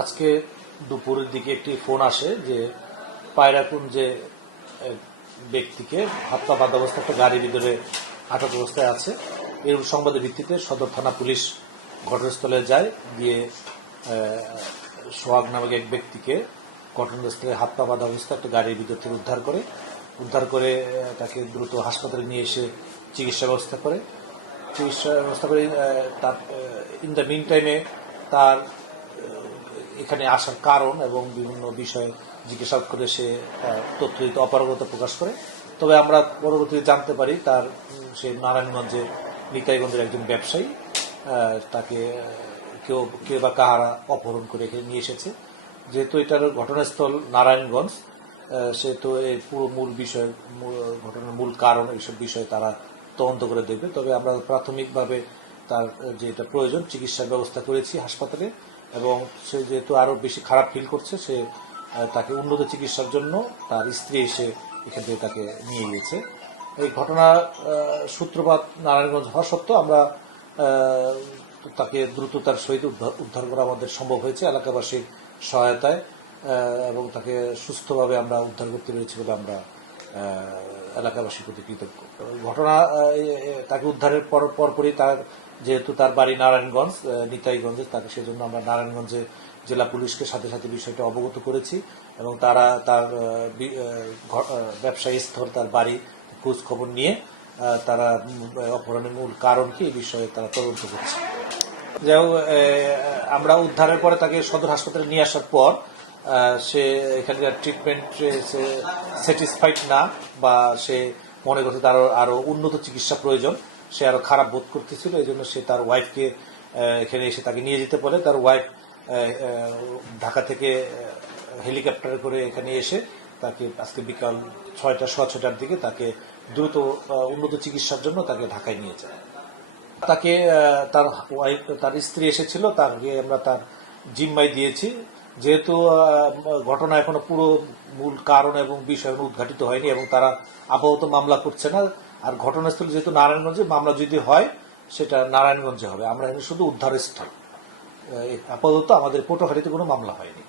আজকে দুপুরের দিকে একটি ফোন আসে যে পায়রাকুঞ্জে ব্যক্তিকে হত্যা বাদ অবস্থায় একটা গাড়ির ভিতরে আটক অবস্থায় আছে। এরূপ সংবাদের ভিত্তিতে সদর থানা পুলিশ ঘটনাস্থলে যায়, গিয়ে সোহাগ নামক এক ব্যক্তিকে ঘটনাস্থলে হত্যা বাঁধা অবস্থায় একটা গাড়ির ভিতর থেকে উদ্ধার করে তাকে দ্রুত হাসপাতালে নিয়ে এসে চিকিৎসা ব্যবস্থা করে তার ইন দ্য মিন টাইমে তার এখানে আসার কারণ এবং বিভিন্ন বিষয়ে জিজ্ঞাসাবাদ করে সে তথ্য দিতে অপারগতা প্রকাশ করে। তবে আমরা পরবর্তীতে জানতে পারি সে নারায়ণগঞ্জের নিতাইগঞ্জের একজন ব্যবসায়ী, তাকে কেউ বা কাহারা অপহরণ করে এখানে নিয়ে এসেছে। যেহেতু এটার ঘটনাস্থল নারায়ণগঞ্জ, সেহেতু এই পুরো ঘটনার মূল কারণ এইসব বিষয়ে তারা তদন্ত করে দেখবে। তবে আমরা প্রাথমিকভাবে তার যেটা প্রয়োজন চিকিৎসার ব্যবস্থা করেছি হাসপাতালে, এবং সে যেহেতু আরো বেশি খারাপ ফিল করছে, সে তাকে উন্নত চিকিৎসার জন্য তার স্ত্রী এসে এখান থেকে তাকে নিয়ে গিয়েছে। এই ঘটনা সূত্রপাত নারায়ণগঞ্জ হওয়া সত্ত্বেও আমরা তাকে দ্রুততার সহিত উদ্ধার করা আমাদের সম্ভব হয়েছে এলাকাবাসীর সহায়তায়, এবং তাকে সুস্থভাবে আমরা উদ্ধার করতে পেরেছি বলে আমরা এলাকাবাসীর প্রতি কৃতজ্ঞ। ঘটনা তাকে উদ্ধারের পরপরই যেহেতু তার বাড়ি নারায়ণগঞ্জ নিতাইগঞ্জে, তাকে সেজন্য আমরা নারায়ণগঞ্জে জেলা পুলিশকে সাথে সাথে বিষয়টা অবগত করেছি, এবং তারা তার ব্যবসায়ী স্থল, তার বাড়ি খোঁজ খবর নিয়ে তারা অপহরণের মূল কারণ কি এই বিষয়ে তারা তদন্ত করছে। যাই হোক, আমরা উদ্ধারের পরে তাকে সদর হাসপাতালে নিয়ে আসার পর সে এখানকার ট্রিটমেন্টে স্যাটিসফাইড না, বা সে মনে করছে তার আরো উন্নত চিকিৎসা প্রয়োজন, সে আরো খারাপ বোধ করতেছিল। এই জন্য সে তার ওয়াইফকে এখানে এসে তাকে নিয়ে যেতে পারে। তার ওয়াইফ ঢাকা থেকে হেলিকপ্টারে করে এখানে এসে তাকে আজকে বিকাল 6টার দিকে তাকে দ্রুত উন্নত চিকিৎসার জন্য তাকে ঢাকায় নিয়ে যায়। তাকে তার স্ত্রী এসেছিল, তাকে আমরা তার জিম্মায় দিয়েছি। যেহেতু ঘটনা এখনো পুরো মূল কারণ এবং বিষয় উদ্ঘাটিত হয়নি, এবং তারা আপাতত মামলা করছে না। আর ঘটনাস্থল যেহেতু নারায়ণগঞ্জে, মামলা যদি হয় সেটা নারায়ণগঞ্জে হবে। আমরা এখানে শুধু উদ্ধারের স্থল, আপাতত আমাদের পটুয়াখালীতে কোনো মামলা হয়নি।